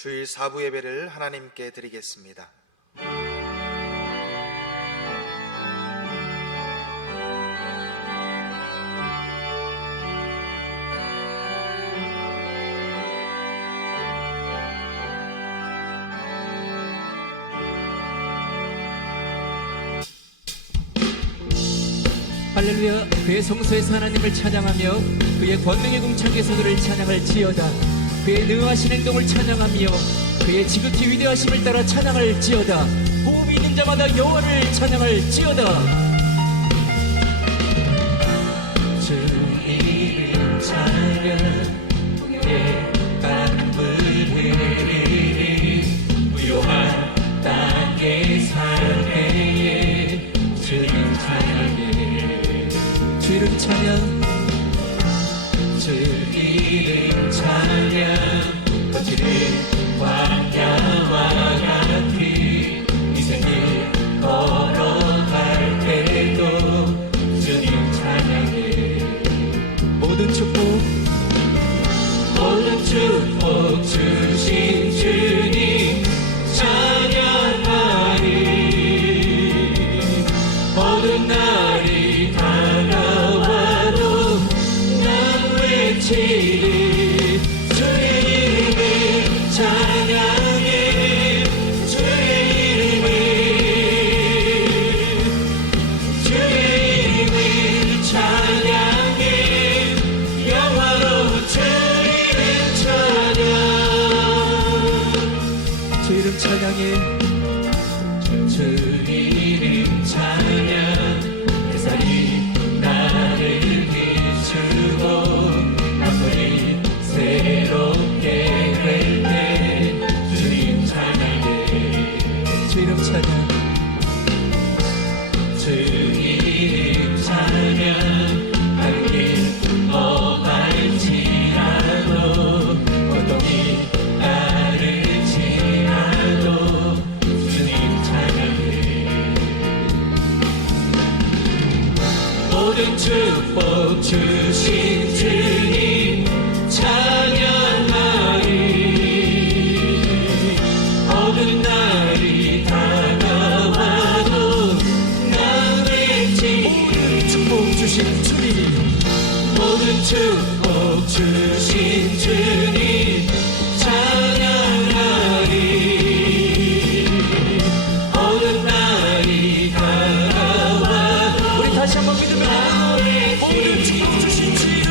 주일 사부 예배를 하나님께 드리겠습니다. 할렐루야. 그의 성소에서 하나님을 찬양하며 그의 권능의 궁창에서들을 찬양할지어다. 그의 능하신 행동을 찬양하며 그의 지극히 위대하심을 따라 찬양할지어다. 호흡이 있는 자마다 여호와를 찬양할지어다. 주 이름 찬양 예 만물을 무효한 땅에 살 때에 주님 찬양해. 주 이름 찬양 주 이름 찬양 거칠은 광야와 같이 이 생길 걸어갈 때도 주님 찬양해. 모든 축복 주신 주님 찬양하리. 모든 날이 다가와도 난 외치리. 주의 이름을 찬양해. 주의 이름을 찬양해. 영화로운 주 이름 찬양. 주 이름 찬양해. 주 이름 찬양. 햇살이 나를 비추고 앞머리 새롭게 될 때 주님 찬양해. 주 이름 찬양 주 이름 찬양. 밝은 어갈지라도 고통이 나를 지나도 주님 찬양해. 모든 축복 주신 주님 찬양하리. 모든 날이 다가와도 난 외치리. 모든 축복 주신 주님 모든 축복 주신 주님 찬양하리. 모든 날이 다가와 우리 다시 한번 믿으며 모든 축복 주신 주님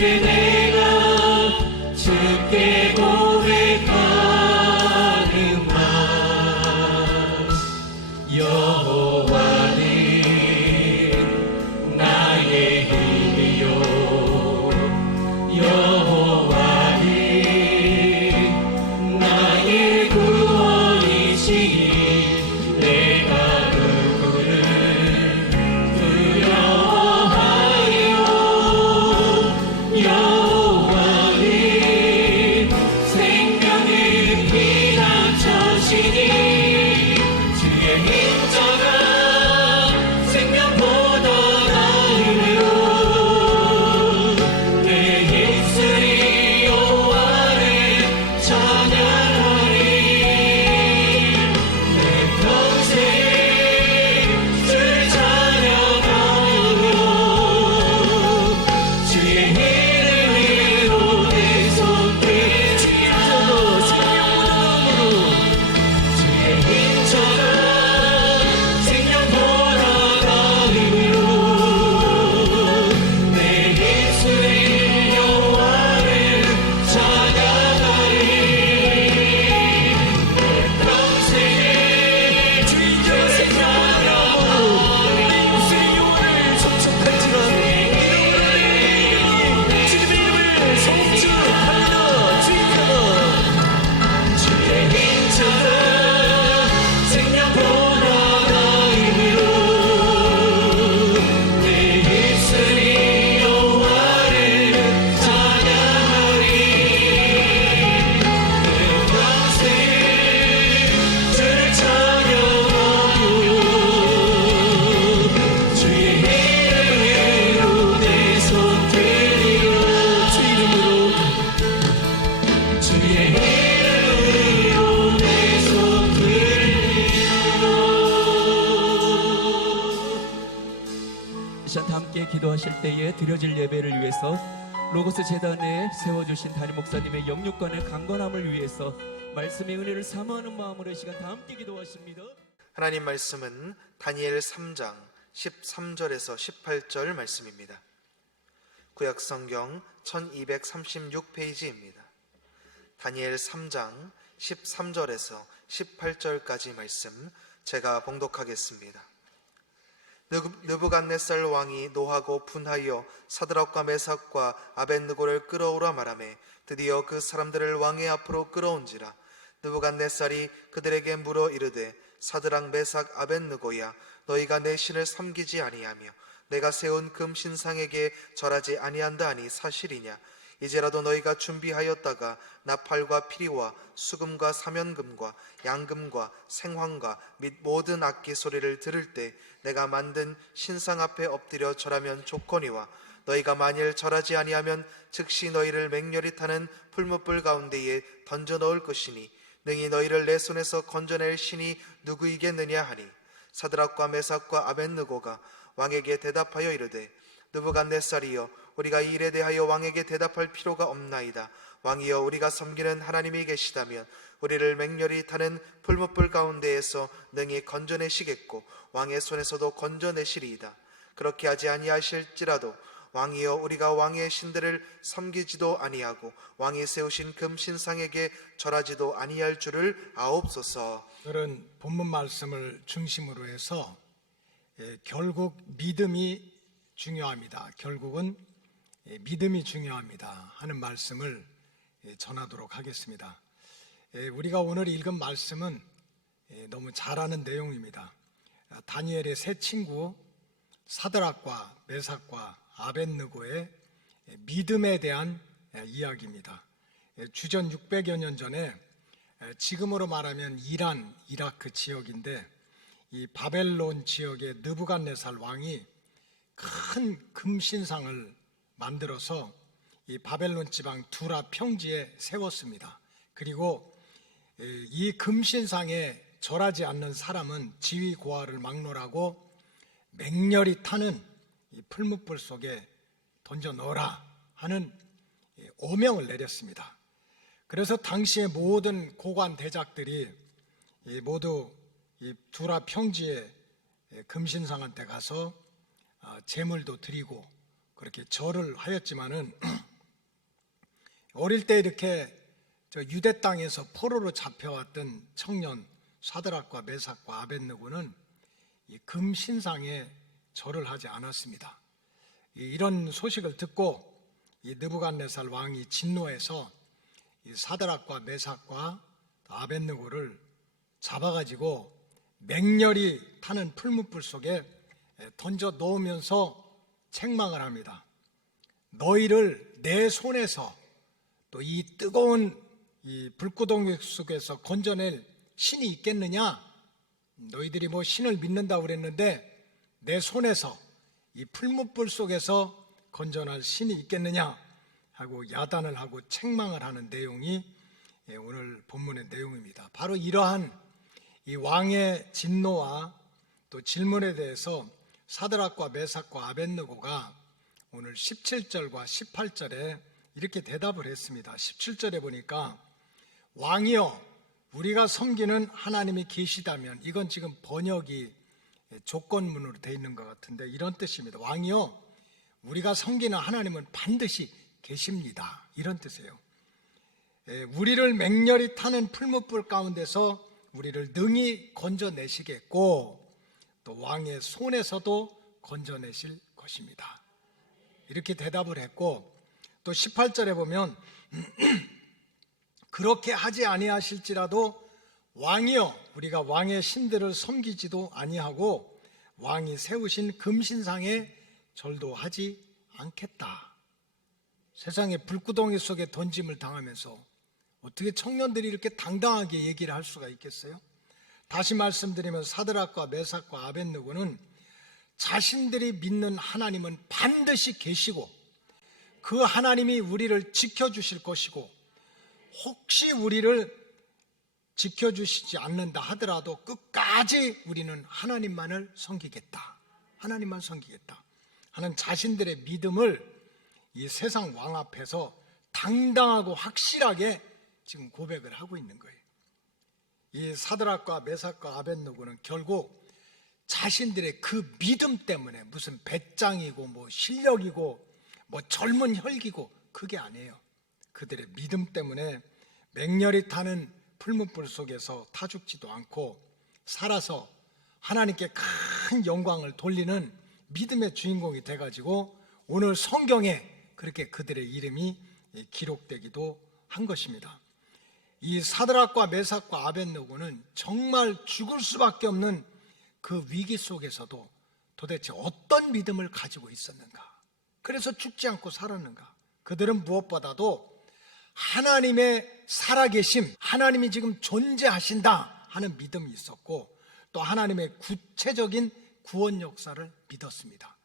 이제 내가 주께 고백하는 말 여호와는 나의 힘이요 여호와는 나의 구원이시니 내가 누구를 두려워하리요 여호와는 생명의 피난처시니 주의 인자가 생명보다 나으며 내 입술이 여호와를 찬양하리 내 평생에 주를 찬양하며 주의 이름으로 내 손들며 주의 인자가 생명보다 나으며 내 입술이 여호와를 찬양하리 내 평생에 주의 찬양하며 내 입술이 여호와를 청청할지라 주님의 이름을 성취하리라 주의 인자가 생명보다 나으며 내 입술이 여호와를 찬양하리 내 평생에 주를 찬양하며 주의 이름으로 내 손 들리라 주의 이름으로 내 손 들리라. 이 시간 다 함께 기도하실 때에 드려질 예배를 위해서 로고스 재단에 세워주신 담임 목사님의 영육간의 강건함을 위해서 말씀의 은혜를 사모하는 마음으로 이 시간 다 함께 기도하십니다. 하나님 말씀은 다니엘 3장 13절에서 18절 말씀입니다. 구약성경 1236페이지입니다. 다니엘 3장 13절에서 18절까지 말씀 제가 봉독하겠습니다. 느부갓네살 왕이 노하고 분하여 사드락과 메삭과 아벳느고를 끌어오라 말하매 드디어 그 사람들을 왕의 앞으로 끌어온지라. 느부갓네살이 그들에게 물어 이르되 사드락 메삭 아벳느고야 너희가 내 신을 섬기지 아니하며 내가 세운 금 신상에게 절하지 아니한다 하니 사실이냐. 이제라도 너희가 준비하였다가 나팔과 피리와 수금과 사면금과 양금과 생황과 및 모든 악기 소리를 들을 때 내가 만든 신상 앞에 엎드려 절하면 좋거니와 너희가 만일 절하지 아니하면 즉시 너희를 맹렬히 타는 풀무불 가운데에 던져 넣을 것이니 능히 너희를 내 손에서 건져낼 신이 누구이겠느냐 하니 사드락과 메삭과 아벳느고가 왕에게 대답하여 이르되 느부갓네살이여 우리가 이 일에 대하여 왕에게 대답할 필요가 없나이다. 왕이여 우리가 섬기는 하나님이 계시다면 우리를 맹렬히 타는 풀무불 가운데에서 능히 건져내시겠고 왕의 손에서도 건져내시리이다. 그렇게 하지 아니하실지라도 왕이여 우리가 왕의 신들을 섬기지도 아니하고 왕이 세우신 금 신상에게 절하지도 아니할 줄을 아옵소서. 오늘은 본문 말씀을 중심으로 해서 결국 믿음이 중요합니다. 결국은 믿음이 중요합니다 하는 말씀을 전하도록 하겠습니다. 우리가 오늘 읽은 말씀은 너무 잘 아는 내용입니다. 다니엘의 세 친구 사드락과 메삭과 아벳느고의 믿음에 대한 이야기입니다. 주전 600여 년 전에 지금으로 말하면 이란, 이라크 지역인데 이 바벨론 지역의 느부갓네살 왕이 큰 금신상을 만들어서 이 바벨론 지방 두라 평지에 세웠습니다. 그리고 이 금신상에 절하지 않는 사람은 지위 고하를 막론하고 맹렬히 타는 이 풀무불 속에 던져 넣어라 하는 오명을 내렸습니다. 그래서 당시의 모든 고관 대작들이 모두 이 두라 평지에 금신상한테 가서 제물도 드리고 그렇게 절을 하였지만은 어릴 때 이렇게 유대 땅에서 포로로 잡혀왔던 청년 사드락과 메삭과 아벳느고는 이 금신상에 절을 하지 않았습니다. 이런 소식을 듣고 이 느부갓네살 왕이 진노해서 이 사드락과 메삭과 아벳느고를 잡아가지고 맹렬히 타는 풀무불 속에 던져 놓으면서 책망을 합니다. 너희를 내 손에서 또 이 뜨거운 이 불구덩이 속에서 건져낼 신이 있겠느냐? 너희들이 뭐 신을 믿는다고 그랬는데 내 손에서 이 풀무불 속에서 건져낼 신이 있겠느냐? 하고 야단을 하고 책망을 하는 내용이 오늘 본문의 내용입니다. 바로 이러한 이 왕의 진노와 또 질문에 대해서 사드락과 메삭과 아벳느고가 오늘 17절과 18절에 이렇게 대답을 했습니다. 17절에 보니까 왕이여 우리가 섬기는 하나님이 계시다면, 이건 지금 번역이 조건문으로 되어 있는 것 같은데 이런 뜻입니다. 왕이여 우리가 섬기는 하나님은 반드시 계십니다, 이런 뜻이에요. 우리를 맹렬히 타는 풀무불 가운데서 우리를 능히 건져내시겠고 또 왕의 손에서도 건져내실 것입니다, 이렇게 대답을 했고, 또 18절에 보면 그렇게 하지 아니하실지라도 왕이여 우리가 왕의 신들을 섬기지도 아니하고 왕이 세우신 금신상에 절도 하지 않겠다. 세상에 불구덩이 속에 던짐을 당하면서 어떻게 청년들이 이렇게 당당하게 얘기를 할 수가 있겠어요? 다시 말씀드리면 사드락과 메삭과 아벳느고는 자신들이 믿는 하나님은 반드시 계시고 그 하나님이 우리를 지켜주실 것이고 혹시 우리를 지켜주시지 않는다 하더라도 끝까지 우리는 하나님만을 섬기겠다, 하나님만 섬기겠다 하는 자신들의 믿음을 이 세상 왕 앞에서 당당하고 확실하게 지금 고백을 하고 있는 거예요. 이 사드락과 메삭과 아벳느고는 결국 자신들의 그 믿음 때문에 무슨 배짱이고 뭐 실력이고 뭐 젊은 혈기고 그게 아니에요. 그들의 믿음 때문에 맹렬히 타는 풀무불 속에서 타 죽지도 않고 살아서 하나님께 큰 영광을 돌리는 믿음의 주인공이 돼가지고 오늘 성경에 그렇게 그들의 이름이 기록되기도 한 것입니다. 이 사드락과 메삭과 아벳느고는 정말 죽을 수밖에 없는 그 위기 속에서도 도대체 어떤 믿음을 가지고 있었는가? 그래서 죽지 않고 살았는가? 그들은 무엇보다도 하나님의 살아계심, 하나님이 지금 존재하신다 하는 믿음이 있었고 또 하나님의 구체적인 구원 역사를 믿었습니다.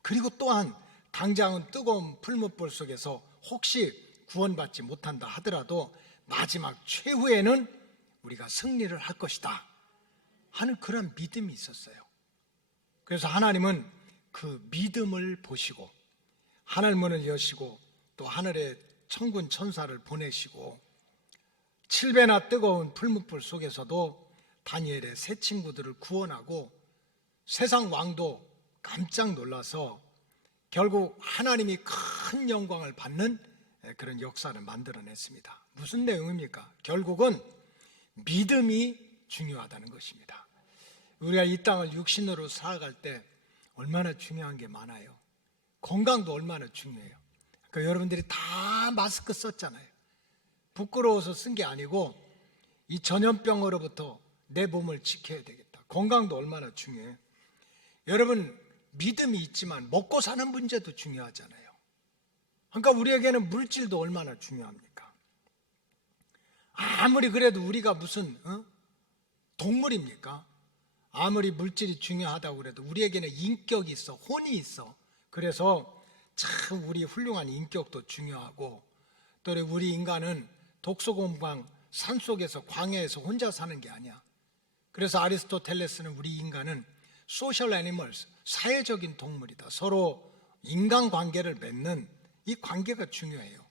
그리고 또한 당장은 뜨거운 풀무불 속에서 혹시 구원받지 못한다 하더라도 마지막 최후에는 우리가 승리를 할 것이다 하는 그런 믿음이 있었어요. 그래서 하나님은 그 믿음을 보시고 하늘문을 여시고 또 하늘에 천군 천사를 보내시고 7배나 뜨거운 풀무불 속에서도 다니엘의 세 친구들을 구원하고 세상 왕도 깜짝 놀라서 결국 하나님이 큰 영광을 받는 그런 역사를 만들어냈습니다. 무슨 내용입니까? 결국은 믿음이 중요하다는 것입니다. 우리가 이 땅을 육신으로 살아갈 때 얼마나 중요한 게 많아요. 건강도 얼마나 중요해요. 그러니까 여러분들이 다 마스크 썼잖아요. 부끄러워서 쓴 게 아니고 이 전염병으로부터 내 몸을 지켜야 되겠다. 건강도 얼마나 중요해요. 여러분 믿음이 있지만 먹고 사는 문제도 중요하잖아요. 그러니까 우리에게는 물질도 얼마나 중요합니까? 아무리 그래도 우리가 무슨 동물입니까? 아무리 물질이 중요하다고 그래도 우리에게는 인격이 있어, 혼이 있어. 그래서 참 우리 훌륭한 인격도 중요하고 또 우리 인간은 독소공방 산속에서 광야에서 혼자 사는 게 아니야. 그래서 아리스토텔레스는 우리 인간은 소셜 애니멀스, 사회적인 동물이다. 서로 인간관계를 맺는 이 관계가 중요해요.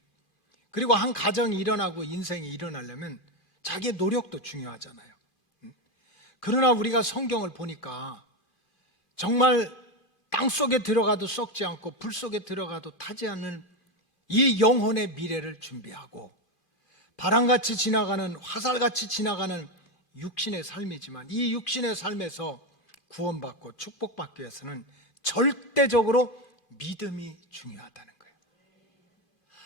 그리고 한 가정이 일어나고 인생이 일어나려면 자기의 노력도 중요하잖아요. 그러나 우리가 성경을 보니까 정말 땅속에 들어가도 썩지 않고 불 속에 들어가도 타지 않는 이 영혼의 미래를 준비하고 바람같이 지나가는, 화살같이 지나가는 육신의 삶이지만 이 육신의 삶에서 구원받고 축복받기 위해서는 절대적으로 믿음이 중요하다는 거예요.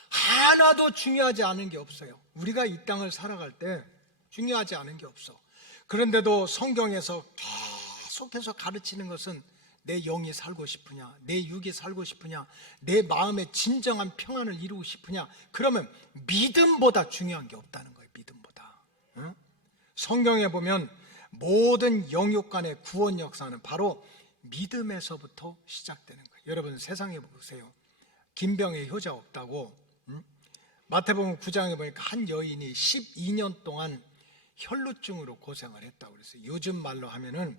하나도 중요하지 않은 게 없어요. 우리가 이 땅을 살아갈 때 중요하지 않은 게 없어. 그런데도 성경에서 계속해서 가르치는 것은 내 영이 살고 싶으냐, 내 육이 살고 싶으냐, 내 마음에 진정한 평안을 이루고 싶으냐, 그러면 믿음보다 중요한 게 없다는 거예요. 믿음보다. 응? 성경에 보면 모든 영육 간의 구원 역사는 바로 믿음에서부터 시작되는 거예요. 여러분 세상에 보세요. 김병의 효자 없다고, 응? 마태복음 9장에 보니까 한 여인이 12년 동안 혈루증으로 고생을 했다고 그랬어요. 요즘 말로 하면은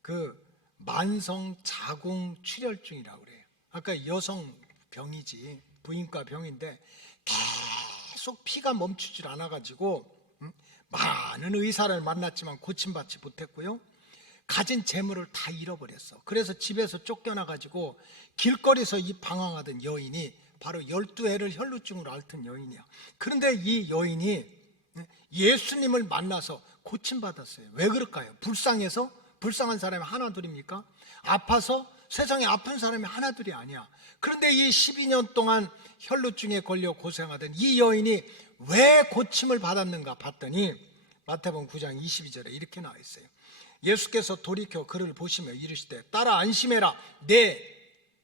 그 만성 자궁 출혈증이라고 그래요. 아까 여성 병이지, 부인과 병인데 계속 피가 멈추질 않아가지고 많은 의사를 만났지만 고침받지 못했고요. 가진 재물을 다 잃어버렸어. 그래서 집에서 쫓겨나가지고 길거리에서 이 방황하던 여인이 바로 12해를 혈루증으로 앓던 여인이야. 그런데 이 여인이 예수님을 만나서 고침받았어요. 왜 그럴까요? 불쌍해서? 불쌍한 사람이 하나둘입니까? 아파서? 세상에 아픈 사람이 하나둘이 아니야. 그런데 이 12년 동안 혈루증에 걸려 고생하던 이 여인이 왜 고침을 받았는가 봤더니 마태복음 9장 22절에 이렇게 나와 있어요. 예수께서 돌이켜 그를 보시며 이르시되 따라 안심해라, 내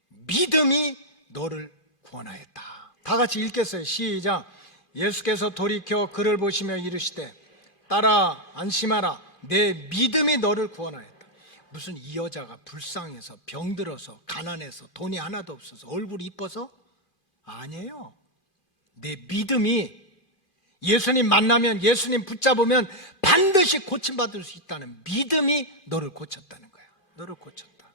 믿음이 너를 구원하였다. 다 같이 읽겠어요. 시작. 예수께서 돌이켜 그를 보시며 이르시되 따라 안심하라, 내 믿음이 너를 구원하였다. 무슨 이 여자가 불쌍해서 병들어서 가난해서 돈이 하나도 없어서 얼굴이 이뻐서? 아니에요. 내 믿음이 예수님 만나면, 예수님 붙잡으면 반드시 고침받을 수 있다는 믿음이 너를 고쳤다는 거야. 너를 고쳤다.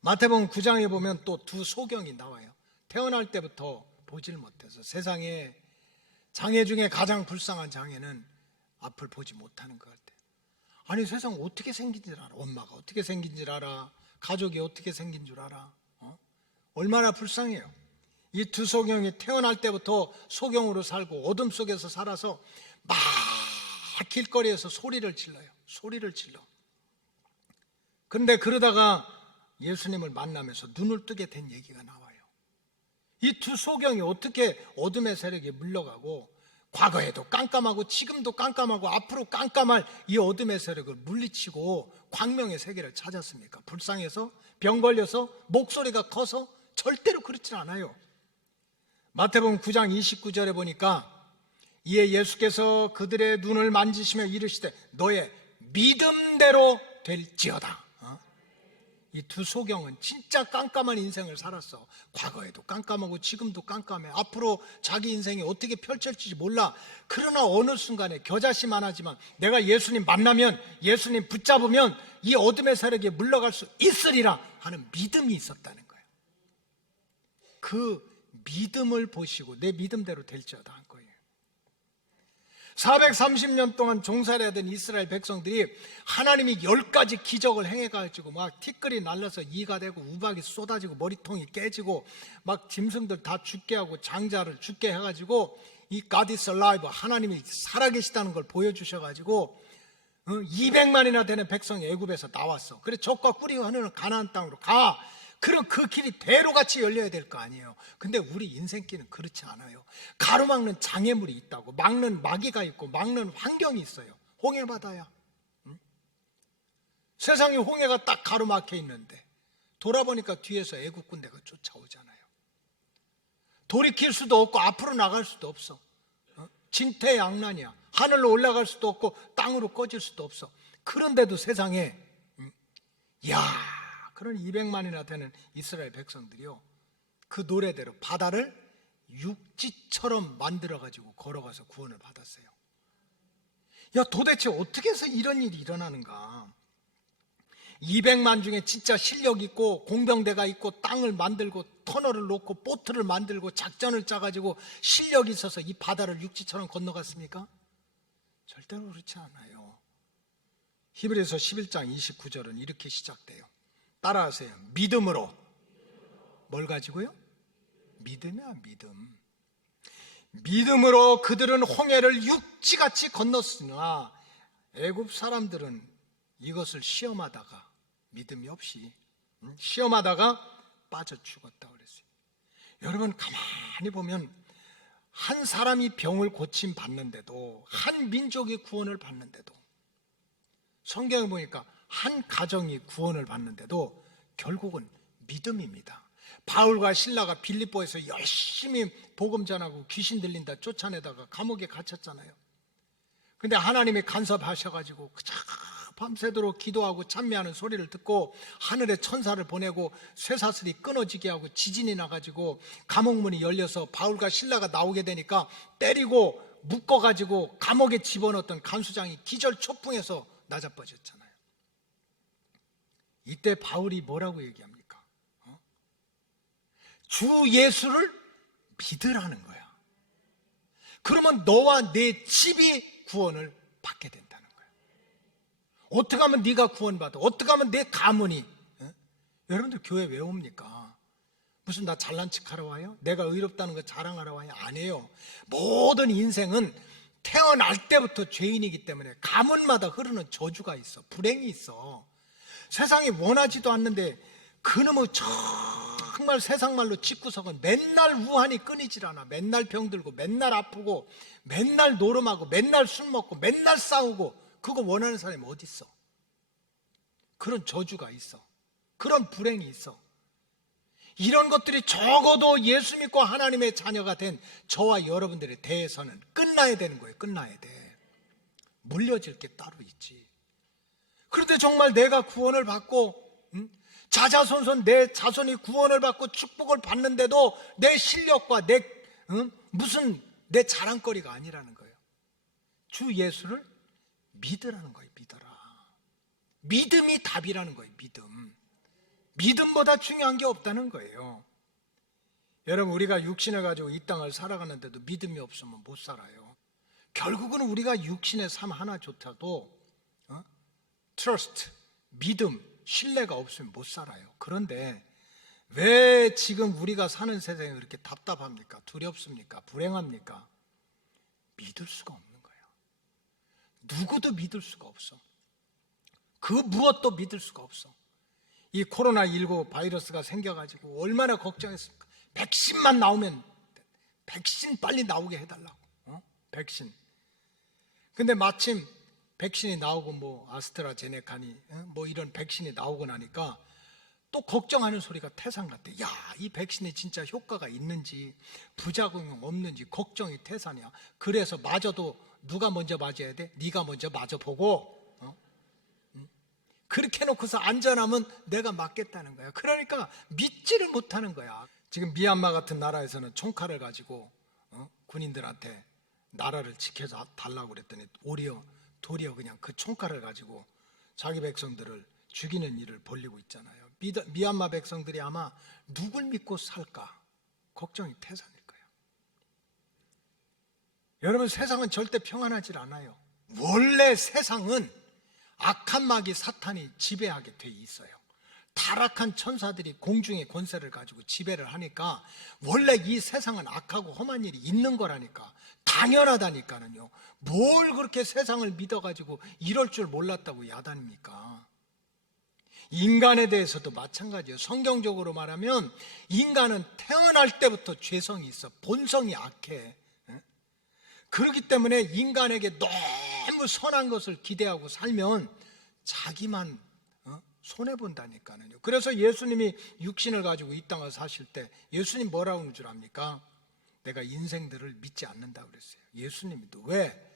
마태복음 9장에 보면 또 두 소경이 나와요. 태어날 때부터 보질 못해서, 세상에 장애 중에 가장 불쌍한 장애는 앞을 보지 못하는 것 같아요. 아니 세상 어떻게 생긴 줄 알아? 엄마가 어떻게 생긴 줄 알아? 가족이 어떻게 생긴 줄 알아? 얼마나 불쌍해요. 이 두 소경이 태어날 때부터 소경으로 살고 어둠 속에서 살아서 막 길거리에서 소리를 질러요. 소리를 질러. 그런데 그러다가 예수님을 만나면서 눈을 뜨게 된 얘기가 나와요. 이 두 소경이 어떻게 어둠의 세력에 물러가고 과거에도 깜깜하고 지금도 깜깜하고 앞으로 깜깜할 이 어둠의 세력을 물리치고 광명의 세계를 찾았습니까? 불쌍해서? 병 걸려서? 목소리가 커서? 절대로 그렇지 않아요. 마태복음 9장 29절에 보니까 이에 예수께서 그들의 눈을 만지시며 이르시되 너의 믿음대로 될지어다. 이 두 소경은 진짜 깜깜한 인생을 살았어. 과거에도 깜깜하고 지금도 깜깜해. 앞으로 자기 인생이 어떻게 펼쳐질지 몰라. 그러나 어느 순간에 겨자씨 하나지만 내가 예수님 만나면, 예수님 붙잡으면 이 어둠의 세력에 물러갈 수 있으리라 하는 믿음이 있었다는 거예요. 그 믿음을 보시고 내 믿음대로 될지어다 한 거예요. 430년 동안 종살이 하던 이스라엘 백성들이 하나님이 10가지 기적을 행해가지고 막 티끌이 날려서 이가 되고 우박이 쏟아지고 머리통이 깨지고 막 짐승들 다 죽게 하고 장자를 죽게 해가지고 이 God is alive, 하나님이 살아계시다는 걸 보여주셔가지고 200만이나 되는 백성이 애굽에서 나왔어. 그래서 적과 꿀이 흐르는 가나안 땅으로 가. 그럼 그 길이 대로같이 열려야 될 거 아니에요. 근데 우리 인생길은 그렇지 않아요. 가로막는 장애물이 있다고, 막는 마귀가 있고 막는 환경이 있어요. 홍해바다야. 세상에 홍해가 딱 가로막혀 있는데 돌아보니까 뒤에서 애국 군대가 쫓아오잖아요. 돌이킬 수도 없고 앞으로 나갈 수도 없어. 진퇴양난이야. 하늘로 올라갈 수도 없고 땅으로 꺼질 수도 없어. 그런데도 세상에 그런 200만이나 되는 이스라엘 백성들이요, 그 노래대로 바다를 육지처럼 만들어가지고 걸어가서 구원을 받았어요. 도대체 어떻게 해서 이런 일이 일어나는가? 200만 중에 진짜 실력 있고 공병대가 있고 땅을 만들고 터널을 놓고 보트를 만들고 작전을 짜가지고 실력이 있어서 이 바다를 육지처럼 건너갔습니까? 절대로 그렇지 않아요. 히브리서 11장 29절은 이렇게 시작돼요. 따라하세요. 믿음으로 뭘 가지고요? 믿음이야, 믿음. 믿음으로 그들은 홍해를 육지같이 건넜으나 애굽 사람들은 이것을 시험하다가 믿음이 없이 시험하다가 빠져 죽었다 그랬어요. 여러분 가만히 보면 한 사람이 병을 고침 받는데도, 한 민족이 구원을 받는데도, 성경에 보니까 한 가정이 구원을 받는데도 결국은 믿음입니다. 바울과 신라가 빌립보에서 열심히 복음 전하고 귀신 들린다 쫓아내다가 감옥에 갇혔잖아요. 근데 하나님이 간섭하셔가지고 밤새도록 기도하고 찬미하는 소리를 듣고 하늘에 천사를 보내고 쇠사슬이 끊어지게 하고 지진이 나가지고 감옥문이 열려서 바울과 신라가 나오게 되니까 때리고 묶어가지고 감옥에 집어넣었던 간수장이 기절초풍해서 나자빠졌잖아요. 이때 바울이 뭐라고 얘기합니까? 주 예수를 믿으라는 거야. 그러면 너와 내 집이 구원을 받게 된다는 거야. 어떻게 하면 네가 구원받아? 어떻게 하면 내 가문이? 여러분들 교회 왜 옵니까? 무슨 나 잘난 척하러 와요? 내가 의롭다는 거 자랑하러 와요? 아니에요. 모든 인생은 태어날 때부터 죄인이기 때문에 가문마다 흐르는 저주가 있어. 불행이 있어. 세상이 원하지도 않는데 그놈의 정말 세상말로 집구석은 맨날 우환이 끊이질 않아. 맨날 병들고 맨날 아프고 맨날 노름하고 맨날 술 먹고 맨날 싸우고, 그거 원하는 사람이 어디 있어? 그런 저주가 있어. 그런 불행이 있어. 이런 것들이 적어도 예수 믿고 하나님의 자녀가 된 저와 여러분들에 대해서는 끝나야 되는 거예요. 끝나야 돼. 물려질 게 따로 있지. 그런데 정말 내가 구원을 받고 자자손손 내 자손이 구원을 받고 축복을 받는데도 내 실력과 내 무슨 내 자랑거리가 아니라는 거예요. 주 예수를 믿으라는 거예요. 믿어라. 믿음이 답이라는 거예요. 믿음보다 중요한 게 없다는 거예요. 여러분, 우리가 육신을 가지고 이 땅을 살아가는데도 믿음이 없으면 못 살아요. 결국은 우리가 육신의 삶 하나조차도 trust, 믿음, 신뢰가 없으면 못 살아요. 그런데 왜 지금 우리가 사는 세상이 그렇게 답답합니까? 두렵습니까? 불행합니까? 믿을 수가 없는 거예요. 누구도 믿을 수가 없어. 그 무엇도 믿을 수가 없어. 이 코로나19 바이러스가 생겨가지고 얼마나 걱정했습니까? 백신만 나오면, 백신 빨리 나오게 해달라고. 백신. 근데 마침 백신이 나오고 뭐 아스트라제네카니 뭐 이런 백신이 나오고 나니까 또 걱정하는 소리가 태산 같아. 야, 이 백신이 진짜 효과가 있는지 부작용이 없는지 걱정이 태산이야. 그래서 맞아도 누가 먼저 맞아야 돼? 네가 먼저 맞아보고 그렇게 해놓고서 안전하면 내가 맞겠다는 거야. 그러니까 믿지를 못하는 거야. 지금 미얀마 같은 나라에서는 총칼을 가지고 군인들한테 나라를 지켜서 달라고 그랬더니 도리어 그냥 그 총칼을 가지고 자기 백성들을 죽이는 일을 벌이고 있잖아요. 미얀마 백성들이 아마 누굴 믿고 살까 걱정이 태산일 거예요. 여러분, 세상은 절대 평안하지 않아요. 원래 세상은 악한 마귀 사탄이 지배하게 돼 있어요. 타락한 천사들이 공중의 권세를 가지고 지배를 하니까 원래 이 세상은 악하고 험한 일이 있는 거라니까. 당연하다니까는요. 뭘 그렇게 세상을 믿어가지고 이럴 줄 몰랐다고 야단입니까? 인간에 대해서도 마찬가지예요. 성경적으로 말하면 인간은 태어날 때부터 죄성이 있어. 본성이 악해. 그렇기 때문에 인간에게 너무 선한 것을 기대하고 살면 자기만 손해본다니까요. 그래서 예수님이 육신을 가지고 이 땅을 사실 때 예수님 뭐라고 하는 줄 압니까? 내가 인생들을 믿지 않는다고 그랬어요. 예수님도. 왜?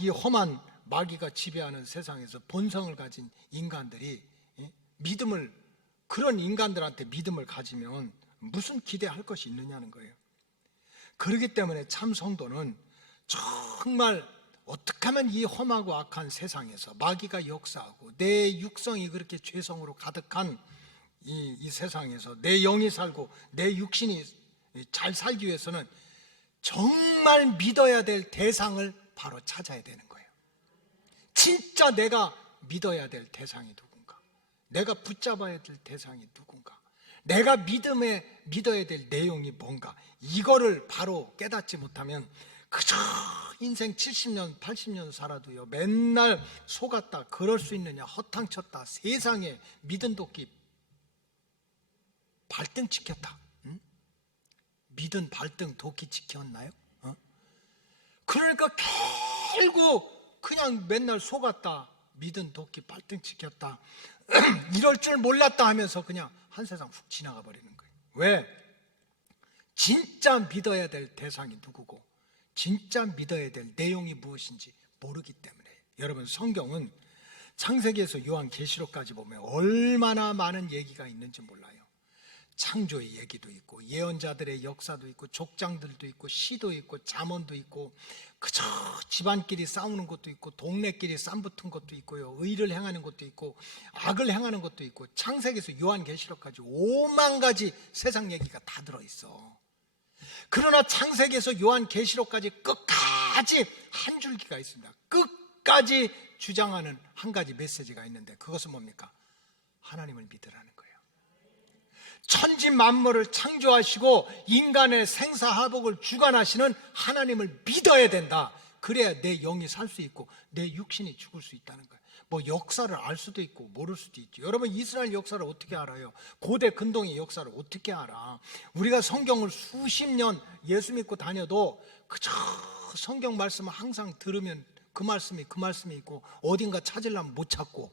이 험한 마귀가 지배하는 세상에서 본성을 가진 인간들이 믿음을, 그런 인간들한테 믿음을 가지면 무슨 기대할 것이 있느냐는 거예요. 그렇기 때문에 참 성도는 정말 어떻게 하면 이 험하고 악한 세상에서 마귀가 역사하고 내 육성이 그렇게 죄성으로 가득한 이 세상에서 내 영이 살고 내 육신이 잘 살기 위해서는 정말 믿어야 될 대상을 바로 찾아야 되는 거예요. 진짜 내가 믿어야 될 대상이 누군가, 내가 붙잡아야 될 대상이 누군가, 내가 믿음의 믿어야 될 내용이 뭔가, 이거를 바로 깨닫지 못하면 그저 인생 70년 80년 살아도요 맨날 속았다 그럴 수 있느냐, 허탕쳤다, 세상에 믿은 도끼 발등 지켰다. 응? 믿은 발등 도끼 지켰나요? 그러니까 결국 그냥 맨날 속았다, 믿은 도끼 발등 지켰다, 이럴 줄 몰랐다 하면서 그냥 한 세상 훅 지나가 버리는 거예요. 왜? 진짜 믿어야 될 대상이 누구고 진짜 믿어야 될 내용이 무엇인지 모르기 때문에. 여러분, 성경은 창세기에서 요한계시록까지 보면 얼마나 많은 얘기가 있는지 몰라요. 창조의 얘기도 있고 예언자들의 역사도 있고 족장들도 있고 시도 있고 잠언도 있고 그저 집안끼리 싸우는 것도 있고 동네끼리 쌈붙은 것도 있고요, 의를 행하는 것도 있고 악을 행하는 것도 있고, 창세기에서 요한계시록까지 5만 가지 세상 얘기가 다 들어있어. 그러나 창세기에서 요한계시록까지 끝까지 한 줄기가 있습니다. 끝까지 주장하는 한 가지 메시지가 있는데, 그것은 뭡니까? 하나님을 믿으라는 거예요. 천지 만물을 창조하시고 인간의 생사화복을 주관하시는 하나님을 믿어야 된다. 그래야 내 영이 살 수 있고 내 육신이 죽을 수 있다는 거예요. 뭐 역사를 알 수도 있고 모를 수도 있죠. 여러분, 이스라엘 역사를 어떻게 알아요? 고대 근동의 역사를 어떻게 알아? 우리가 성경을 수십 년 예수 믿고 다녀도 그저 성경 말씀을 항상 들으면 그 말씀이 있고 어딘가 찾으려면 못 찾고,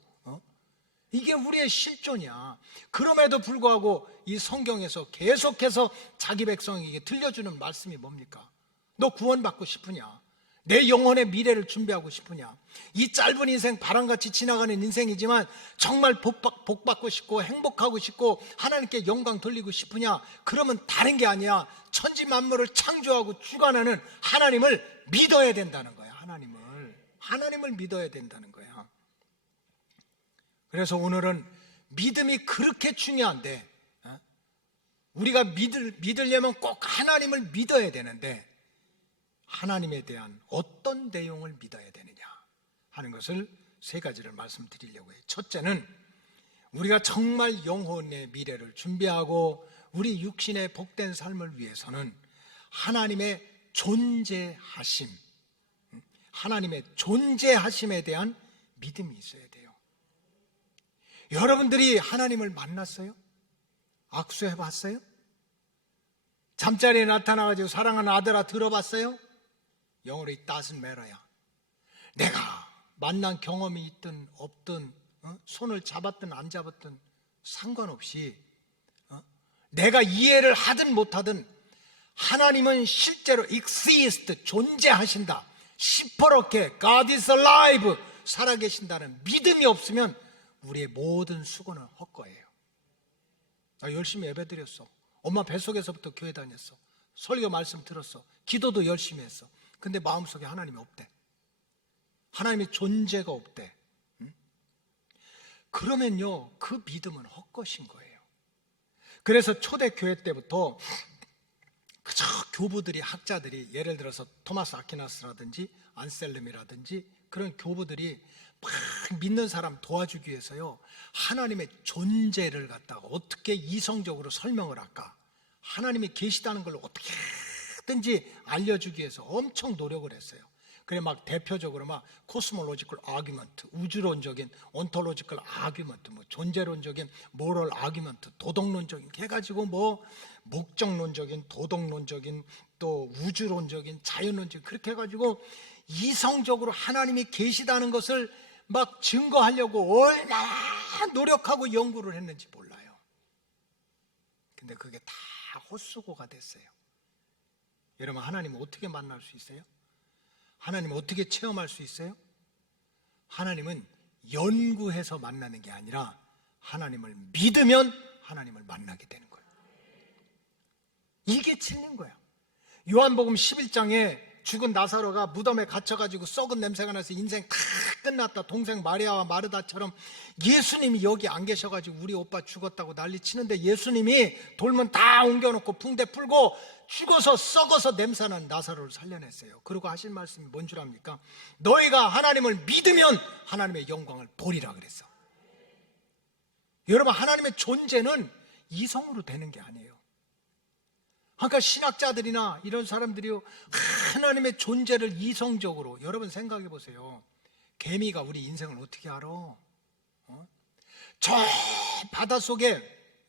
이게 우리의 실존이야. 그럼에도 불구하고 이 성경에서 계속해서 자기 백성에게 들려주는 말씀이 뭡니까? 너 구원받고 싶으냐? 내 영혼의 미래를 준비하고 싶으냐? 이 짧은 인생, 바람같이 지나가는 인생이지만 정말 복받고 싶고 행복하고 싶고 하나님께 영광 돌리고 싶으냐? 그러면 다른 게 아니야. 천지 만물을 창조하고 주관하는 하나님을 믿어야 된다는 거야. 하나님을 믿어야 된다는 거야. 그래서 오늘은 믿음이 그렇게 중요한데, 우리가 믿으려면 꼭 하나님을 믿어야 되는데, 하나님에 대한 어떤 내용을 믿어야 되느냐 하는 것을 세 가지를 말씀드리려고 해요. 첫째는 우리가 정말 영혼의 미래를 준비하고 우리 육신의 복된 삶을 위해서는 하나님의 존재하심, 하나님의 존재하심에 대한 믿음이 있어야 돼요. 여러분들이 하나님을 만났어요? 악수해 봤어요? 잠자리에 나타나가지고 사랑하는 아들아 들어봤어요? 영어로 it doesn't matter야. 내가 만난 경험이 있든 없든, 손을 잡았든 안 잡았든 상관없이, 내가 이해를 하든 못하든 하나님은 실제로 exist, 존재하신다, 시퍼렇게 God is alive, 살아계신다는 믿음이 없으면 우리의 모든 수고는 헛거예요. 나 열심히 예배드렸어. 엄마 뱃속에서부터 교회 다녔어. 설교 말씀 들었어. 기도도 열심히 했어. 근데 마음속에 하나님이 없대. 하나님의 존재가 없대. 그러면요, 그 믿음은 헛것인 거예요. 그래서 초대교회 때부터 그저 교부들이, 학자들이, 예를 들어서 토마스 아퀴나스라든지 안셀름이라든지 그런 교부들이 막 믿는 사람 도와주기 위해서요, 하나님의 존재를 갖다가 어떻게 이성적으로 설명을 할까, 하나님이 계시다는 걸 어떻게든지 알려주기 위해서 엄청 노력을 했어요. 그래 막 대표적으로 막 코스몰로지컬 아규먼트, 우주론적인 온톨로지컬 아규먼트, 뭐 존재론적인 모럴 아규먼트, 도덕론적인 해가지고 뭐 목적론적인, 도덕론적인, 또 우주론적인, 자연론적인, 그렇게 해가지고 이성적으로 하나님이 계시다는 것을 막 증거하려고 얼마나 노력하고 연구를 했는지 몰라요. 근데 그게 다 헛수고가 됐어요. 여러분, 하나님을 어떻게 만날 수 있어요? 하나님을 어떻게 체험할 수 있어요? 하나님은 연구해서 만나는 게 아니라 하나님을 믿으면 하나님을 만나게 되는 거예요. 이게 틀린 거야. 요한복음 11장에 죽은 나사로가 무덤에 갇혀가지고 썩은 냄새가 나서 인생 다 끝났다, 동생 마리아와 마르다처럼 예수님이 여기 안 계셔가지고 우리 오빠 죽었다고 난리 치는데, 예수님이 돌문 다 옮겨놓고 붕대 풀고 죽어서 썩어서 냄새나는 나사로를 살려냈어요. 그리고 하신 말씀이 뭔 줄 압니까? 너희가 하나님을 믿으면 하나님의 영광을 보리라 그랬어. 여러분, 하나님의 존재는 이성으로 되는 게 아니에요. 그러니까 신학자들이나 이런 사람들이요, 하나님의 존재를 이성적으로, 여러분 생각해 보세요. 개미가 우리 인생을 어떻게 알아? 저 바닷속에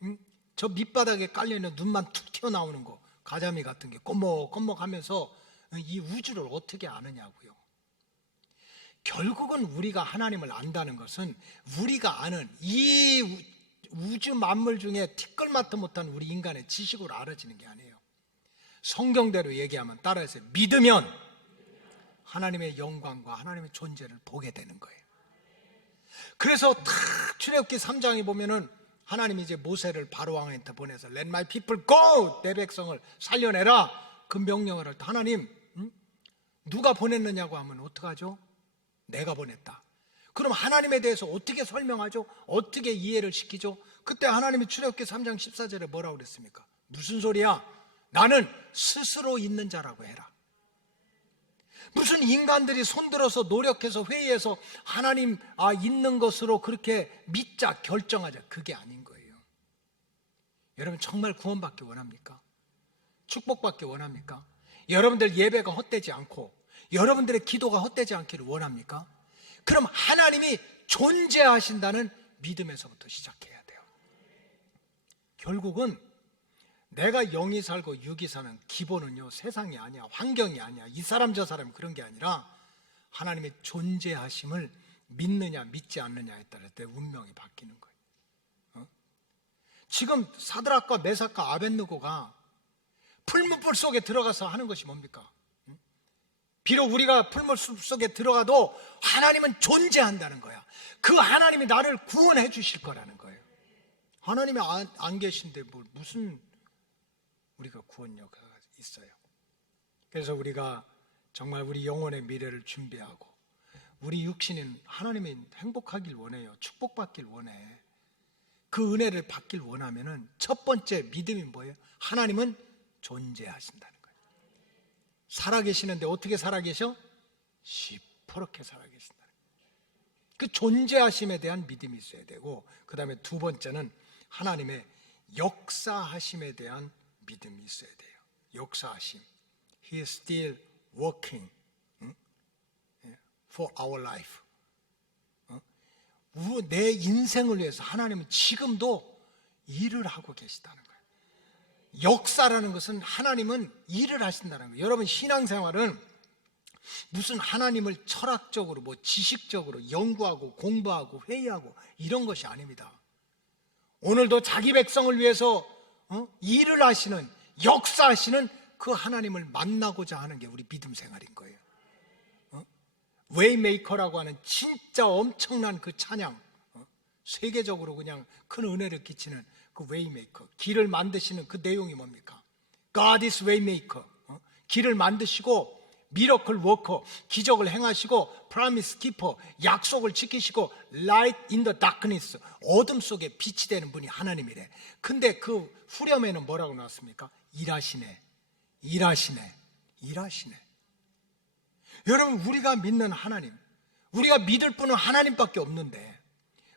저 밑바닥에 깔려있는 눈만 툭 튀어나오는 거, 가자미 같은 게 꼬먹꼬먹하면서 이 우주를 어떻게 아느냐고요. 결국은 우리가 하나님을 안다는 것은 우리가 아는 이 우주 만물 중에 티끌마트 못한 우리 인간의 지식으로 알아지는 게 아니에요. 성경대로 얘기하면, 따라해서 믿으면 하나님의 영광과 하나님의 존재를 보게 되는 거예요. 그래서 탁 출애굽기 3장에 보면은 하나님이 이제 모세를 바로왕한테 보내서 Let my people go! 내 백성을 살려내라! 그 명령을 할 때 하나님, 누가 보냈느냐고 하면 어떡하죠? 내가 보냈다. 그럼 하나님에 대해서 어떻게 설명하죠? 어떻게 이해를 시키죠? 그때 하나님이 출애굽기 3장 14절에 뭐라고 그랬습니까? 무슨 소리야? 나는 스스로 있는 자라고 해라. 무슨 인간들이 손들어서 노력해서 회의해서 하나님 있는 것으로 그렇게 믿자 결정하자, 그게 아닌 거예요. 여러분 정말 구원받기 원합니까? 축복받기 원합니까? 여러분들 예배가 헛되지 않고 여러분들의 기도가 헛되지 않기를 원합니까? 그럼 하나님이 존재하신다는 믿음에서부터 시작해야 돼요. 결국은 내가 영이 살고 육이 사는 기본은요, 세상이 아니야, 환경이 아니야, 이 사람 저 사람 그런 게 아니라 하나님의 존재하심을 믿느냐 믿지 않느냐에 따라 내 운명이 바뀌는 거예요. 지금 사드락과 메삭과 아벳느고가 풀무불 속에 들어가서 하는 것이 뭡니까? 비록 우리가 풀무불 속에 들어가도 하나님은 존재한다는 거야. 그 하나님이 나를 구원해 주실 거라는 거예요. 하나님이 안 계신데 무슨 우리가 구원료가 있어요. 그래서 우리가 정말 우리 영혼의 미래를 준비하고 우리 육신은 하나님이 행복하길 원해요. 축복받길 원해. 그 은혜를 받길 원하면은 첫 번째 믿음이 뭐예요? 하나님은 존재하신다는 거예요. 살아계시는데 어떻게 살아계셔? 시퍼렇게 살아계신다는 거예요. 그 존재하심에 대한 믿음이 있어야 되고, 그 다음에 두 번째는 하나님의 역사하심에 대한 믿음이 있어야 돼요. 역사하심. He is still working for our life. 내 인생을 위해서 하나님은 지금도 일을 하고 계시다는 거예요. 역사라는 것은 하나님은 일을 하신다는 거예요. 여러분 신앙생활은 무슨 하나님을 철학적으로 지식적으로 연구하고 공부하고 회의하고 이런 것이 아닙니다. 오늘도 자기 백성을 위해서 일을 하시는, 역사하시는 그 하나님을 만나고자 하는 게 우리 믿음 생활인 거예요. 웨이메이커라고 하는 진짜 엄청난 그 찬양, 세계적으로 그냥 큰 은혜를 끼치는 그 웨이메이커, 길을 만드시는 그 내용이 뭡니까? God is waymaker. 길을 만드시고 미러클 워커, 기적을 행하시고 프라미스 키퍼, 약속을 지키시고 light in the darkness, 어둠 속에 빛이 되는 분이 하나님이래. 근데 그 후렴에는 뭐라고 나왔습니까? 일하시네. 여러분 우리가 믿는 하나님, 우리가 믿을 분은 하나님밖에 없는데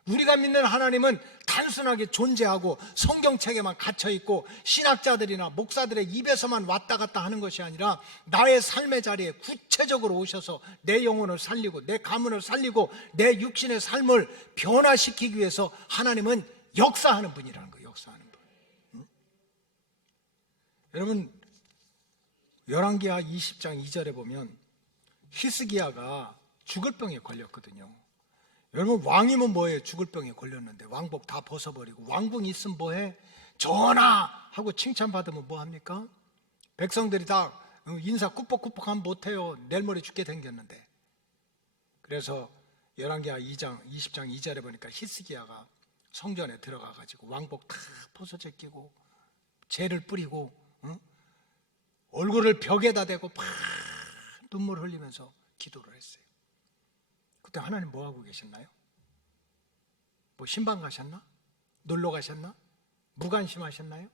우리가 믿는 하나님은 단순하게 존재하고 성경책에만 갇혀있고 신학자들이나 목사들의 입에서만 왔다 갔다 하는 것이 아니라 나의 삶의 자리에 구체적으로 오셔서 내 영혼을 살리고 내 가문을 살리고 내 육신의 삶을 변화시키기 위해서 하나님은 역사하는 분이라는 거예요. 역사하는 분. 여러분 열왕기하 20장 2절에 보면 히스기야가 죽을 병에 걸렸거든요. 여러분 왕이면 뭐예요? 죽을 병에 걸렸는데 왕복 다 벗어버리고 왕궁 있으면 뭐해? 전하! 하고 칭찬받으면 뭐합니까? 백성들이 다 인사 꾸벅꾸벅하면 못해요. 내일 모레 죽게 생겼는데. 그래서 열왕기하 2장 20장 2절에 보니까 히스기야가 성전에 들어가가지고 왕복 다 벗어져 끼고 재를 뿌리고 얼굴을 벽에다 대고 팍 눈물 흘리면서 기도를 했어요. 그때 하나님 뭐하고 계셨나요? 신방 가셨나? 놀러 가셨나? 무관심하셨나요?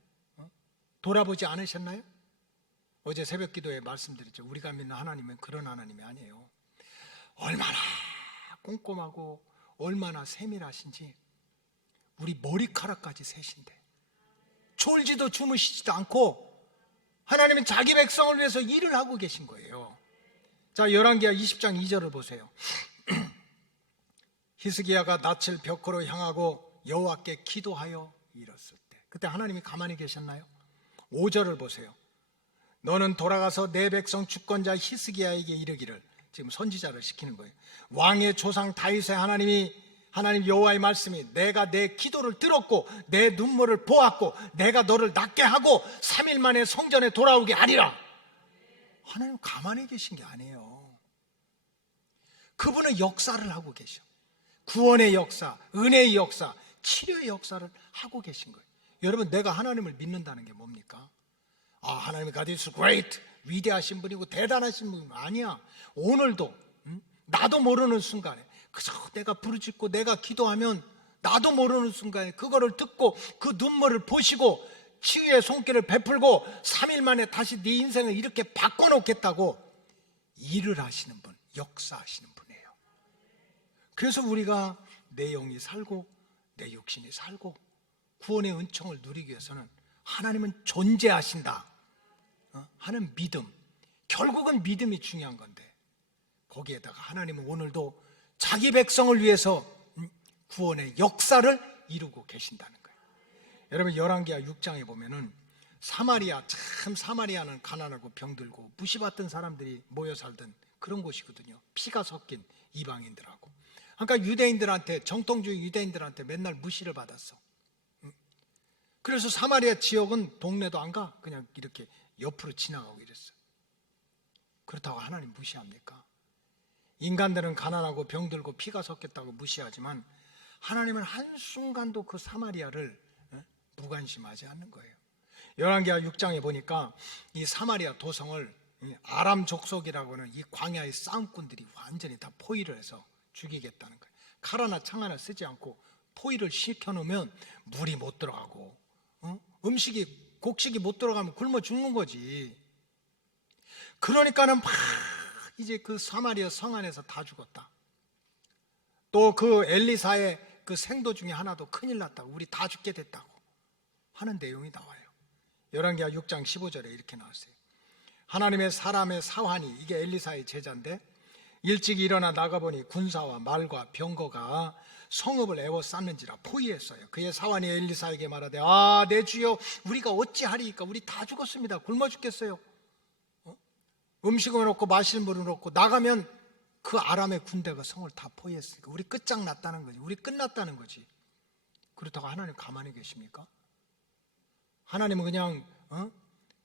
돌아보지 않으셨나요? 어제 새벽 기도에 말씀드렸죠. 우리가 믿는 하나님은 그런 하나님이 아니에요. 얼마나 꼼꼼하고 얼마나 세밀하신지 우리 머리카락까지 세신데 졸지도 주무시지도 않고 하나님은 자기 백성을 위해서 일을 하고 계신 거예요. 자, 열왕기하 20장 2절을 보세요. 히스기야가 낯을 벽으로 향하고 여호와께 기도하여 이뤘을 때, 그때 하나님이 가만히 계셨나요? 5절을 보세요. 너는 돌아가서 내 백성 주권자 히스기야에게 이르기를, 지금 선지자를 시키는 거예요. 왕의 조상 다윗의 하나님 여호와의 말씀이 내가 내 기도를 들었고 내 눈물을 보았고 내가 너를 낫게 하고 3일 만에 성전에 돌아오게 하리라. 하나님 가만히 계신 게 아니에요. 그분은 역사를 하고 계셔. 구원의 역사, 은혜의 역사, 치료의 역사를 하고 계신 거예요. 여러분, 내가 하나님을 믿는다는 게 뭡니까? 하나님이 God is great, 위대하신 분이고 대단하신 분이 아니야. 오늘도 나도 모르는 순간에 그저 내가 부르짖고 내가 기도하면 나도 모르는 순간에 그거를 듣고 그 눈물을 보시고 치유의 손길을 베풀고 3일 만에 다시 네 인생을 이렇게 바꿔놓겠다고 일을 하시는 분, 역사하시는 분이에요. 그래서 우리가 내 영이 살고 내 육신이 살고 구원의 은총을 누리기 위해서는 하나님은 존재하신다 하는 믿음, 결국은 믿음이 중요한 건데, 거기에다가 하나님은 오늘도 자기 백성을 위해서 구원의 역사를 이루고 계신다는 거예요. 여러분, 열왕기하 6장에 보면은 사마리아는 가난하고 병들고 무시받던 사람들이 모여 살던 그런 곳이거든요. 피가 섞인 이방인들하고. 그러니까 유대인들한테, 정통주의 유대인들한테 맨날 무시를 받았어. 그래서 사마리아 지역은 동네도 안 가. 그냥 이렇게 옆으로 지나가고 이랬어. 그렇다고 하나님 무시합니까? 인간들은 가난하고 병들고 피가 섞였다고 무시하지만 하나님은 한순간도 그 사마리아를 무관심하지 않는 거예요. 열왕기하 6장에 보니까 이 사마리아 도성을 아람 족속이라고 하는 이 광야의 싸움꾼들이 완전히 다 포위를 해서 죽이겠다는 거예요. 칼 하나 창 하나 쓰지 않고 포위를 시켜놓으면 물이 못 들어가고 곡식이 못 들어가면 굶어 죽는 거지. 그러니까는 막 이제 그 사마리아 성 안에서 다 죽었다. 또 그 엘리사의 그 생도 중에 하나도 큰일 났다고, 우리 다 죽게 됐다고 하는 내용이 나와요. 열왕기하 6장 15절에 이렇게 나왔어요. 하나님의 사람의 사환이, 이게 엘리사의 제자인데, 일찍 일어나 나가보니 군사와 말과 병거가 성읍을 에워쌌는지라 포위했어요. 그의 사환이 엘리사에게 말하되, 내 주여, 우리가 어찌하리이까? 우리 다 죽었습니다. 굶어 죽겠어요. 음식은 없고 마실 물은 없고 나가면 그 아람의 군대가 성을 다 포위했으니까 우리 끝장났다는 거지. 우리 끝났다는 거지. 그렇다고 하나님 가만히 계십니까? 하나님은 그냥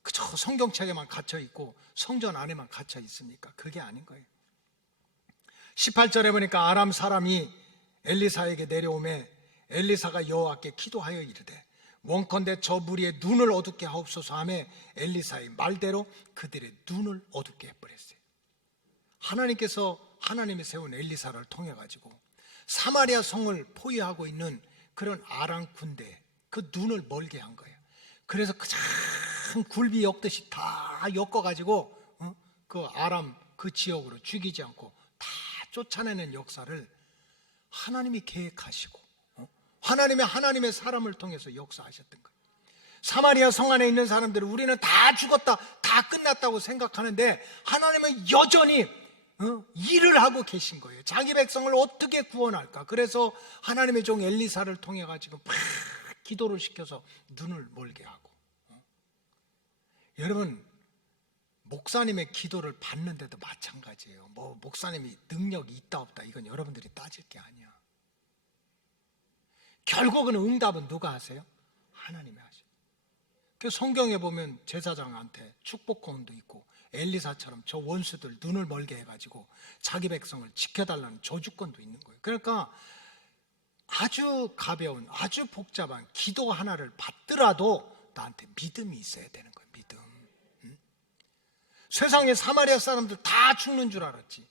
그저 성경책에만 갇혀 있고 성전 안에만 갇혀 있습니까? 그게 아닌 거예요. 18절에 보니까 아람 사람이 엘리사에게 내려오매 엘리사가 여호와께 기도하여 이르되, 원컨대 저 무리의 눈을 어둡게 하옵소서 하며 엘리사의 말대로 그들의 눈을 어둡게 해버렸어요. 하나님이 세운 엘리사를 통해 가지고 사마리아 성을 포위하고 있는 그런 아람 군대 그 눈을 멀게 한 거예요. 그래서 큰 굴비 엮듯이 다 엮어 가지고 그 아람 그 지역으로 죽이지 않고 다 쫓아내는 역사를 하나님이 계획하시고 하나님의 사람을 통해서 역사하셨던 거예요. 사마리아 성 안에 있는 사람들은 우리는 다 죽었다, 다 끝났다고 생각하는데 하나님은 여전히 일을 하고 계신 거예요. 자기 백성을 어떻게 구원할까? 그래서 하나님의 종 엘리사를 통해 가지고 막 기도를 시켜서 눈을 멀게 하고. 여러분, 목사님의 기도를 받는데도 마찬가지예요. 뭐 목사님이 능력이 있다 없다 이건 여러분들이 따질 게 아니야. 결국은 응답은 누가 하세요? 하나님이 하셔요. 그 성경에 보면 제사장한테 축복권도 있고 엘리사처럼 저 원수들 눈을 멀게 해가지고 자기 백성을 지켜달라는 저주권도 있는 거예요. 그러니까 아주 가벼운, 아주 복잡한 기도 하나를 받더라도 나한테 믿음이 있어야 되는 거예요. 믿음. 세상에 사마리아 사람들 다 죽는 줄 알았지.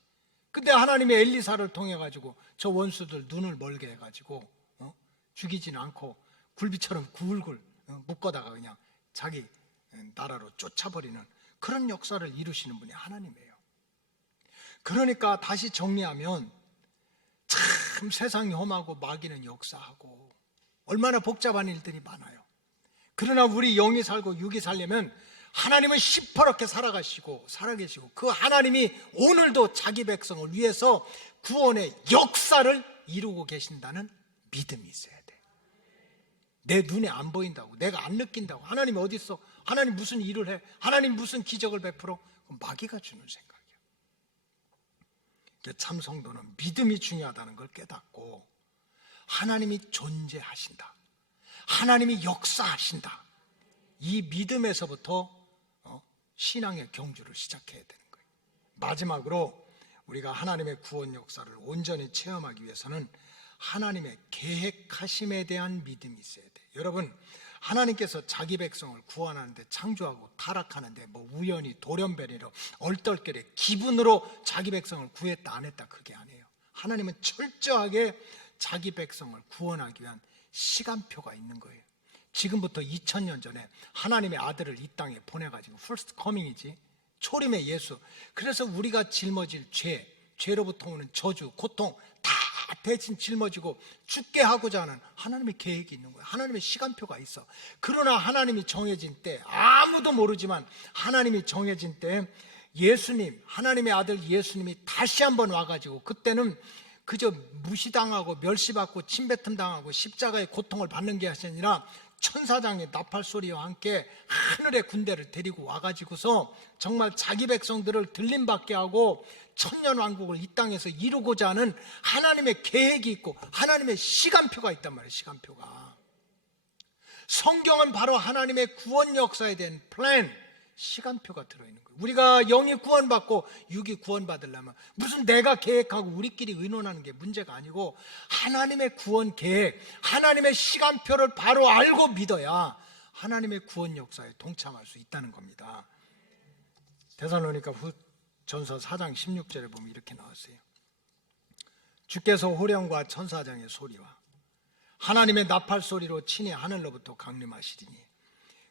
근데 하나님이 엘리사를 통해 가지고 저 원수들 눈을 멀게 해가지고 죽이지는 않고 굴비처럼 굴굴 묶어다가 그냥 자기 나라로 쫓아버리는 그런 역사를 이루시는 분이 하나님이에요. 그러니까 다시 정리하면 참 세상이 험하고 마귀는 역사하고 얼마나 복잡한 일들이 많아요. 그러나 우리 영이 살고 육이 살려면 하나님은 시퍼렇게 살아계시고 그 하나님이 오늘도 자기 백성을 위해서 구원의 역사를 이루고 계신다는 믿음이 있어야 돼. 내 눈에 안 보인다고, 내가 안 느낀다고, 하나님 어디 있어? 하나님 무슨 일을 해? 하나님 무슨 기적을 베풀어? 마귀가 주는 생각이야. 참 성도는 믿음이 중요하다는 걸 깨닫고 하나님이 존재하신다, 하나님이 역사하신다, 이 믿음에서부터 신앙의 경주를 시작해야 되는 거예요. 마지막으로 우리가 하나님의 구원 역사를 온전히 체험하기 위해서는 하나님의 계획하심에 대한 믿음이 있어야 돼요. 여러분, 하나님께서 자기 백성을 구원하는데, 창조하고 타락하는데 뭐 우연히 돌연변이로 얼떨결에 기분으로 자기 백성을 구했다 안 했다 그게 아니에요. 하나님은 철저하게 자기 백성을 구원하기 위한 시간표가 있는 거예요. 지금부터 2000년 전에 하나님의 아들을 이 땅에 보내가지고, first coming이지, 초림의 예수. 그래서 우리가 짊어질 죄로부터 오는 저주, 고통 다 대신 짊어지고 죽게 하고자 하는 하나님의 계획이 있는 거예요. 하나님의 시간표가 있어. 그러나 하나님이 정해진 때, 아무도 모르지만 하나님이 정해진 때 예수님, 하나님의 아들 예수님이 다시 한번 와가지고, 그때는 그저 무시당하고 멸시받고 침뱉음당하고 십자가의 고통을 받는 게 아니라 천사장의 나팔 소리와 함께 하늘의 군대를 데리고 와가지고서 정말 자기 백성들을 들림받게 하고 천년왕국을 이 땅에서 이루고자 하는 하나님의 계획이 있고 하나님의 시간표가 있단 말이에요. 시간표가. 성경은 바로 하나님의 구원 역사에 대한 플랜, 시간표가 들어있는 거예요. 우리가 영이 구원받고 육이 구원받으려면 무슨 내가 계획하고 우리끼리 의논하는 게 문제가 아니고 하나님의 구원 계획, 하나님의 시간표를 바로 알고 믿어야 하나님의 구원 역사에 동참할 수 있다는 겁니다. 데살로니가 전서 4장 16절에 보면 이렇게 나왔어요. 주께서 호령과 천사장의 소리와 하나님의 나팔 소리로 친히 하늘로부터 강림하시리니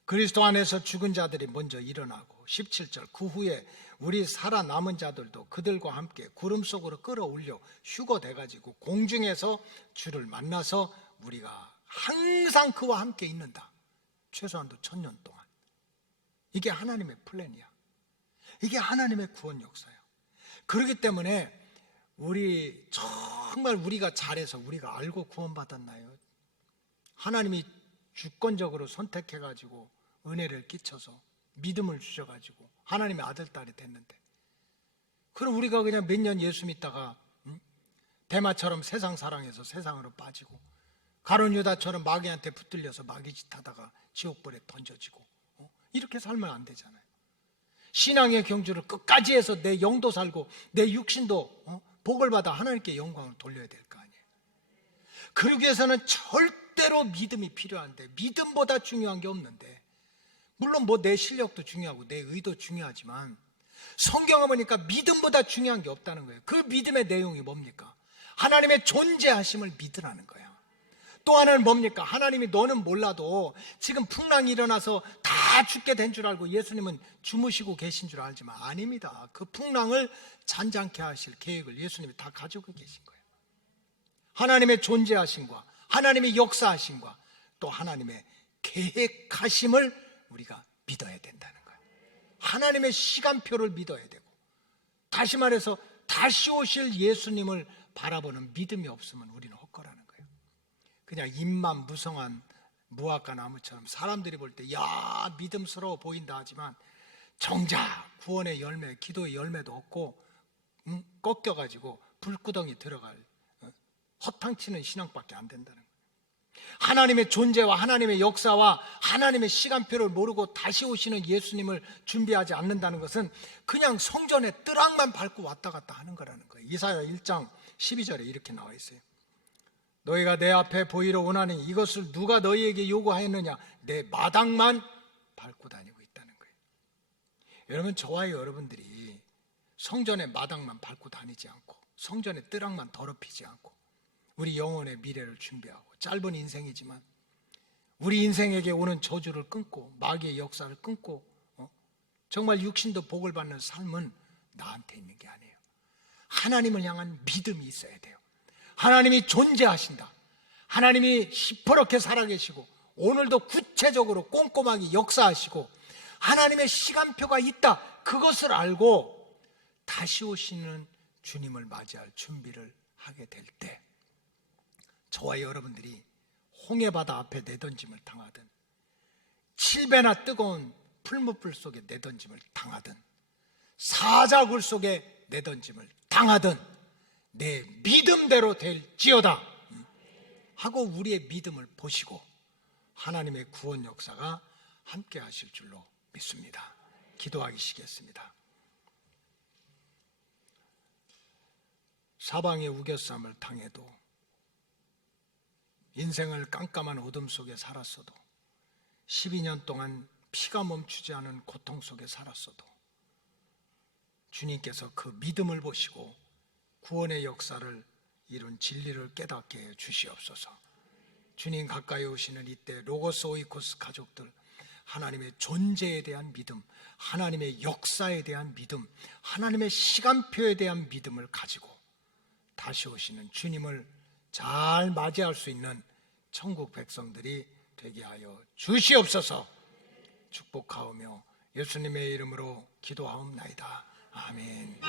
그리스도 안에서 죽은 자들이 먼저 일어나고, 17절, 그 후에 우리 살아남은 자들도 그들과 함께 구름 속으로 끌어올려 휴거돼가지고 공중에서 주를 만나서 우리가 항상 그와 함께 있는다. 최소한도 1000년 동안. 이게 하나님의 플랜이야. 이게 하나님의 구원 역사야. 그렇기 때문에 정말 우리가 잘해서 우리가 알고 구원받았나요? 하나님이 주권적으로 선택해가지고 은혜를 끼쳐서 믿음을 주셔가지고 하나님의 아들, 딸이 됐는데, 그럼 우리가 그냥 몇 년 예수 믿다가 대마처럼 세상 사랑해서 세상으로 빠지고, 가룟 유다처럼 마귀한테 붙들려서 마귀짓 하다가 지옥불에 던져지고, 이렇게 살면 안 되잖아요. 신앙의 경주를 끝까지 해서 내 영도 살고 내 육신도 복을 받아 하나님께 영광을 돌려야 될 거 아니에요. 그러기 위해서는 절대로 믿음이 필요한데, 믿음보다 중요한 게 없는데, 물론 뭐 내 실력도 중요하고 내 의도 중요하지만 성경을 보니까 믿음보다 중요한 게 없다는 거예요. 그 믿음의 내용이 뭡니까? 하나님의 존재하심을 믿으라는 거예요. 또 하나는 뭡니까? 하나님이 너는 몰라도 지금 풍랑이 일어나서 다 죽게 된 줄 알고 예수님은 주무시고 계신 줄 알지만 아닙니다. 그 풍랑을 잔잔케 하실 계획을 예수님이 다 가지고 계신 거예요. 하나님의 존재하심과 하나님의 역사하심과 또 하나님의 계획하심을 우리가 믿어야 된다는 거예요. 하나님의 시간표를 믿어야 되고, 다시 말해서 다시 오실 예수님을 바라보는 믿음이 없으면 우리는 헛거라는 거예요. 그냥 잎만 무성한 무화과 나무처럼 사람들이 볼 때 야 믿음스러워 보인다 하지만 정작 구원의 열매, 기도의 열매도 없고 꺾여가지고 불구덩이 들어갈 허탕치는 신앙밖에 안 된다는 거예요. 하나님의 존재와 하나님의 역사와 하나님의 시간표를 모르고 다시 오시는 예수님을 준비하지 않는다는 것은 그냥 성전에 뜨락만 밟고 왔다 갔다 하는 거라는 거예요. 이사야 1장 12절에 이렇게 나와 있어요. 너희가 내 앞에 보이러 원하니 이것을 누가 너희에게 요구하였느냐? 내 마당만 밟고 다니고 있다는 거예요. 여러분, 저와 여러분들이 성전의 마당만 밟고 다니지 않고 성전의 뜨락만 더럽히지 않고 우리 영혼의 미래를 준비하고 짧은 인생이지만 우리 인생에게 오는 저주를 끊고 마귀의 역사를 끊고 정말 육신도 복을 받는 삶은 나한테 있는 게 아니에요. 하나님을 향한 믿음이 있어야 돼요. 하나님이 존재하신다. 하나님이 시퍼렇게 살아계시고 오늘도 구체적으로 꼼꼼하게 역사하시고 하나님의 시간표가 있다, 그것을 알고 다시 오시는 주님을 맞이할 준비를 하게 될 때, 저와 여러분들이 홍해바다 앞에 내던짐을 당하든 7배나 뜨거운 풀무불 속에 내던짐을 당하든 사자굴 속에 내던짐을 당하든 내 믿음대로 될지어다 하고 우리의 믿음을 보시고 하나님의 구원 역사가 함께 하실 줄로 믿습니다. 기도하시겠습니다. 사방의 우겨쌈을 당해도, 인생을 깜깜한 어둠 속에 살았어도, 12년 동안 피가 멈추지 않은 고통 속에 살았어도 주님께서 그 믿음을 보시고 구원의 역사를 이룬 진리를 깨닫게 해 주시옵소서. 주님 가까이 오시는 이때 로고스 오이코스 가족들, 하나님의 존재에 대한 믿음, 하나님의 역사에 대한 믿음, 하나님의 시간표에 대한 믿음을 가지고 다시 오시는 주님을 잘 맞이할 수 있는 천국 백성들이 되게 하여 주시옵소서. 축복하오며 예수님의 이름으로 기도하옵나이다. 아멘.